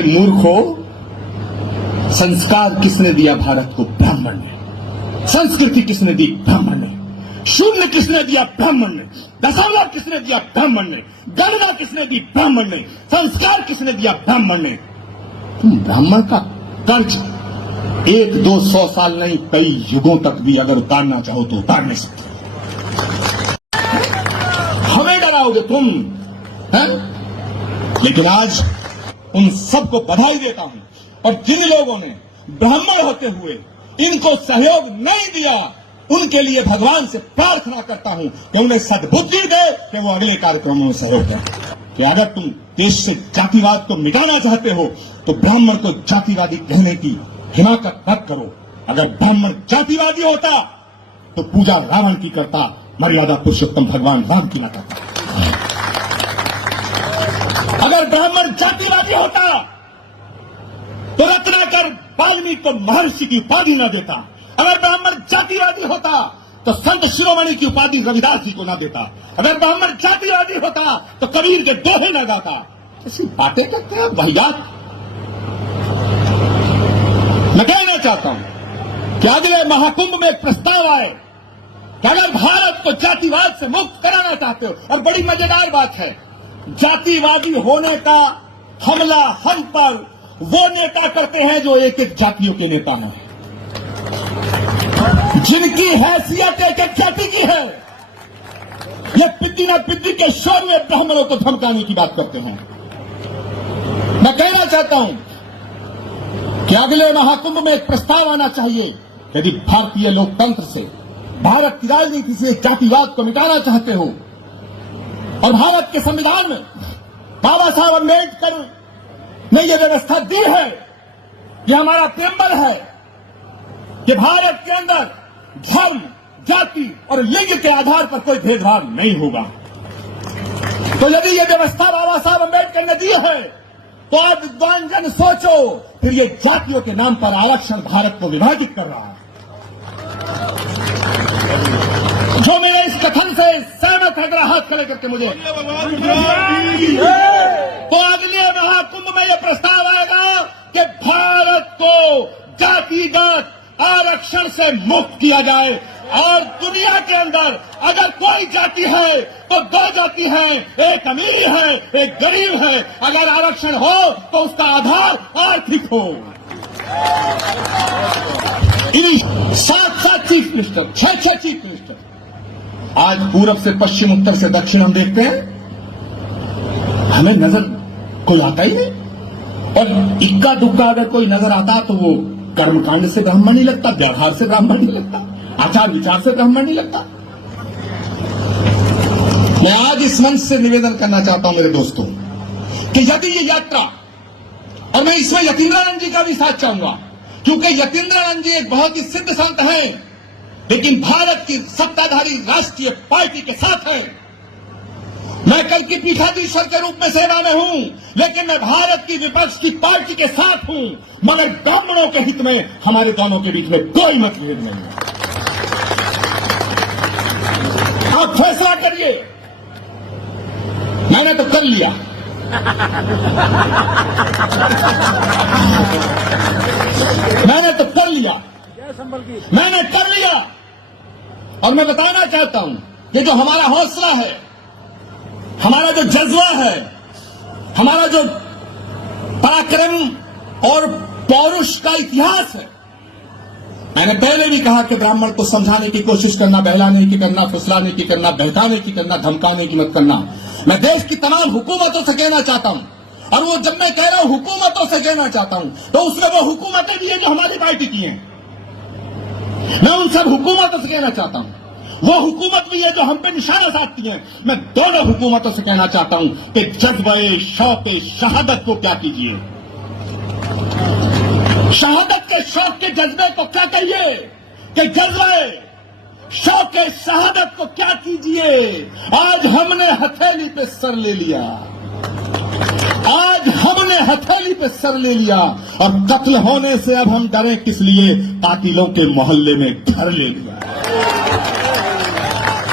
अरे मूर्खो, संस्कार किसने दिया भारत को? ब्राह्मण ने। संस्कृति किसने दी? ब्राह्मण ने। शून्य किसने दिया? ब्राह्मण ने। दशमलव किसने दिया? ब्राह्मण ने। गणना किसने दी? ब्राह्मण ने। संस्कार किसने दिया? ब्राह्मण ने। तुम ब्राह्मण का कर्ज 1-2-100 साल नहीं, कई युगों तक भी अगर उतारना चाहो तो उतार नहीं सकते। हमें डराओगे तुम, हैं? लेकिन आज उन सबको बधाई देता हूं, और जिन लोगों ने ब्राह्मण होते हुए इनको सहयोग नहीं दिया, उनके लिए भगवान से प्रार्थना करता हूं कि उन्हें सद्बुद्धि दे कि वो अगले कार्यक्रमों में सहयोग दें। कि अगर तुम देश से जातिवाद को मिटाना चाहते हो तो ब्राह्मण को जातिवादी कहने की हिमाकत मत करो। अगर ब्राह्मण जातिवादी होता तो पूजा रावण की करता, मर्यादा पुरुषोत्तम भगवान राम की न करता। अगर ब्राह्मण जातिवादी होता तो रत्नाकर वाल्मीकि को महर्षि की उपाधि न देता। अगर ब्राह्मण जातिवादी होता तो संत शिरोमणि की उपाधि रविदास जी को न देता। अगर ब्राह्मण जातिवादी होता तो कबीर के दोहे न गाता। ऐसी बातें करते हैं वाहियात। मैं कहना चाहता हूं कि अगले महाकुंभ में एक प्रस्ताव आए कि अगर भारत को जातिवाद से मुक्त कराना चाहते हो, और बड़ी मजेदार बात है, जातिवादी होने का हमला हम पर वो नेता करते हैं जो एक एक जातियों के नेता हैं, जिनकी हैसियत एक एक जाति की है। ये पिद्दी ना पिद्दी के शोर में ब्राह्मणों को धमकाने की बात करते हैं। मैं कहना चाहता हूं कि अगले महाकुंभ में एक प्रस्ताव आना चाहिए। यदि भारतीय लोकतंत्र से, भारत की राजनीति से जातिवाद को मिटाना चाहते हो, और भारत के संविधान में बाबा साहब अम्बेडकर ने यह व्यवस्था दी है, यह हमारा प्रेम्बल है कि भारत के अंदर धर्म, जाति और लिंग के आधार पर कोई भेदभाव नहीं होगा। तो यदि यह व्यवस्था बाबा साहब अम्बेडकर ने दी है तो आज विद्वान जन सोचो, फिर ये जातियों के नाम पर आरक्षण भारत को विभाजित कर रहा है। जो मेरे इस कथन से सहमत है, अगर हाथ खड़े करके मुझे, तो अगले महाकुंभ में यह प्रस्ताव आएगा कि भारत को जातिगत आरक्षण से मुक्त किया जाए, और दुनिया के अंदर अगर कोई जाति है तो दो जाति है, एक अमीर है, एक गरीब है। अगर आरक्षण हो तो उसका आधार आर्थिक हो। 7 चीफ मिनिस्टर, 6 चीफ मिनिस्टर, आज पूरब से पश्चिम, उत्तर से दक्षिण हम देखते हैं, हमें नजर कोई आता ही नहीं। और इक्का दुक्का अगर कोई नजर आता तो वो कर्मकांड से ब्राह्मण नहीं लगता, व्यवहार से ब्राह्मण नहीं लगता, आचार विचार से ब्राह्मण नहीं लगता। मैं आज इस मंच से निवेदन करना चाहता हूं मेरे दोस्तों कि यदि ये यात्रा, और मैं इसमें यतीन्द्रानंद जी का भी साथ चाहूंगा, क्योंकि यतीन्द्रानंद जी एक बहुत ही सिद्ध संत हैं, लेकिन भारत की सत्ताधारी राष्ट्रीय पार्टी के साथ हैं। मैं कल की पीठाधीश्वर के रूप में सेवा में हूं, लेकिन मैं भारत की विपक्ष की पार्टी के साथ हूं, मगर ब्राह्मणों के हित में हमारे दोनों के बीच में कोई मतभेद नहीं है। आप फैसला करिए। मैंने तो कर लिया। मैंने तो कर लिया। मैंने कर लिया। और मैं बताना चाहता हूं, ये जो हमारा हौसला है, हमारा जो जज्बा है, हमारा जो पराक्रम और पौरुष का इतिहास है, मैंने पहले भी कहा कि ब्राह्मण को समझाने की कोशिश करना, बहलाने की करना, फुसलाने की करना, बहकाने की करना, धमकाने की मत करना। मैं देश की तमाम हुकूमतों से कहना चाहता हूं, और वो जब मैं कह रहा हूं हुकूमतों से कहना चाहता हूं, तो उसमें वो हुकूमतें भी हैं जो हमारी पार्टी की हैं। मैं उन सब हुकूमतों से कहना चाहता हूं, वो हुकूमत भी है जो हम पे निशाना साधती है। मैं दोनों हुकूमतों से कहना चाहता हूं कि जज्बे शौक़े शहादत को क्या कीजिए, शहादत के शौक के जज्बे को क्या कहिए, कि जज्बे शौक़े शहादत को क्या कीजिए। आज हमने हथेली पे सर ले लिया, आज हमने हथेली पे सर ले लिया, और कत्ल होने से अब हम डरे किस लिए? कातिलों के मोहल्ले में घर ले लिया।